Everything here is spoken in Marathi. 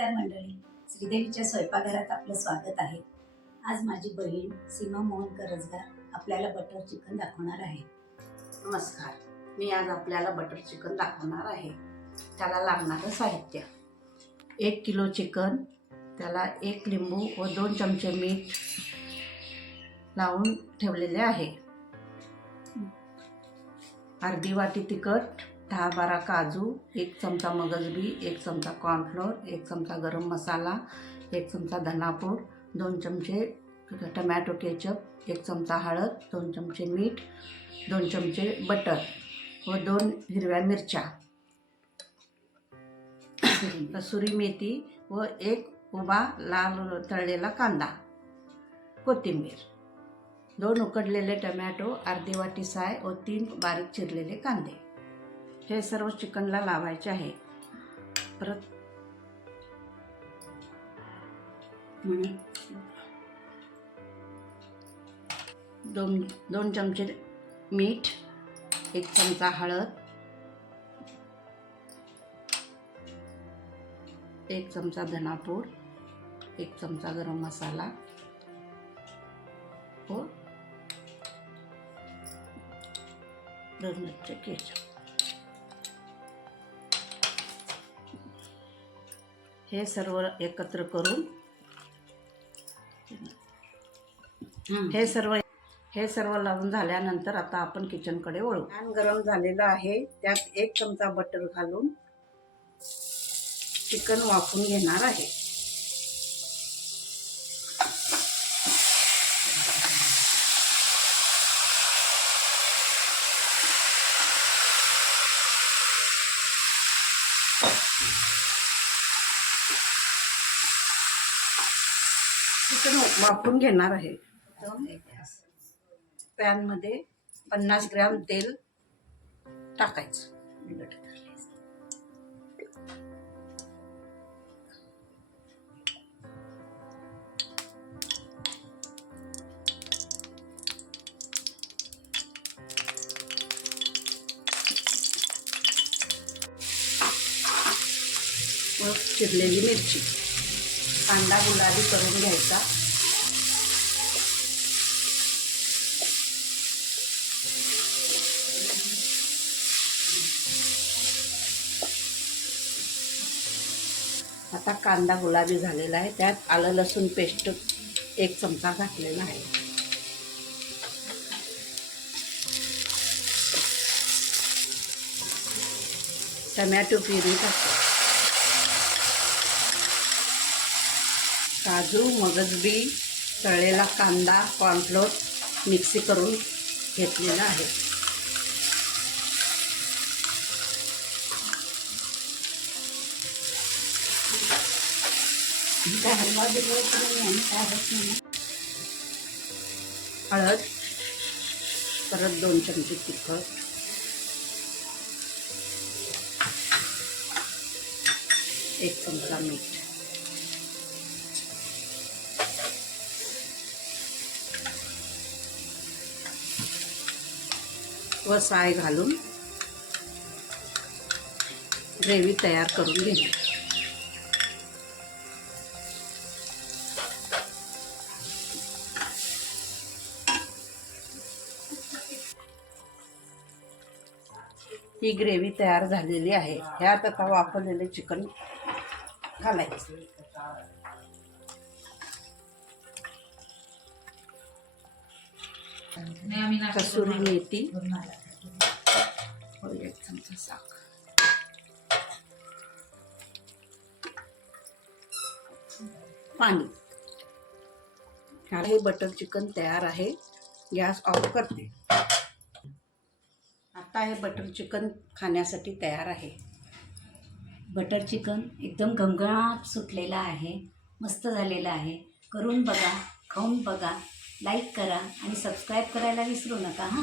नमस्कार मंडळी, श्रीदेवीच्या स्वयंपाकघरात आपलं स्वागत आहे। आज माझी बहीण सीमा मोहन करजदार आपल्याला बटर चिकन दाखवणार आहे। नमस्कार, मी आज आपल्याला बटर चिकन दाखवणार आहे। त्याला लागणारं साहित्य: 1 किलो चिकन, त्याला 1 लिंबू व 2 चमचे मीठ लावून ठेवलेले आहे। अर्धी वाटी तिखट, 10-12 काजू, 1 चमचा मगजबी, 1 चमचा कॉर्नफ्लोअर, 1 चमचा गरम मसाला, 1 चमचा धनापूड, 2 चमचे टमॅटो केचप, 1 चमचा हळद, 2 चमचे मीठ, 2 चमचे बटर व 2 हिरव्या मिरच्या, कसुरी मेथी व 1 उभा लाल तळलेला कांदा, कोथिंबीर, 2 उकडलेले टमॅटो, अर्धी वाटी साय व 3 बारीक चिरलेले कांदे। हे सर्व चिकनला लावायचे आहे। परत दोन चमचे मीठ, 1 चमचा हळद, 1 चमचा धनापूड, 1 चमचा गरम मसाला व 2 चमचे केचप। हे सर्व एकत्र करून हे सर्व लावून झाल्यानंतर आता आपण किचनकडे वळू। पॅन गरम झालेला आहे, त्यात 1 चमचा बटर घालून चिकन वाफवून घेणार आहे। चिकन वाफवून घेणार आहे। पॅन मध्ये 50 ग्रॅम तेल टाकायचं। व चिरलेली मिरची, कांदा गुलाबी करून घ्यायचा। आता कांदा गुलाबी झालेला आहे, त्यात आलं लसूण पेस्ट 1 चमचा घातलेला आहे। टमॅटो प्युरी टाकतो। काजू, मगजबी, तळलेला कांदा, कॉर्नफ्लोअर मिक्सी करून घेतलेला आहे। हळद, परत 2 चमचे तिखट, 1 चमचा मीठ, व साय घालून ग्रेव्ही तयार करून घेणे। ही ग्रेव्ही तयार झालेली आहे। ह्यात आता वाफवलेले चिकन घालायचं। कसुरी मेथी, 1 चमचा साखर, पाणी। हे बटर चिकन तयार आहे। गॅस ऑफ करते। आता हे बटर चिकन खाण्यासाठी तयार आहे। बटर चिकन एकदम घमघमाट सुटलेला आहे, मस्त झालेला आहे। करून बघा, खाऊन बघा, लाईक करा आणि सबस्क्राईब करायला विसरू नका हां।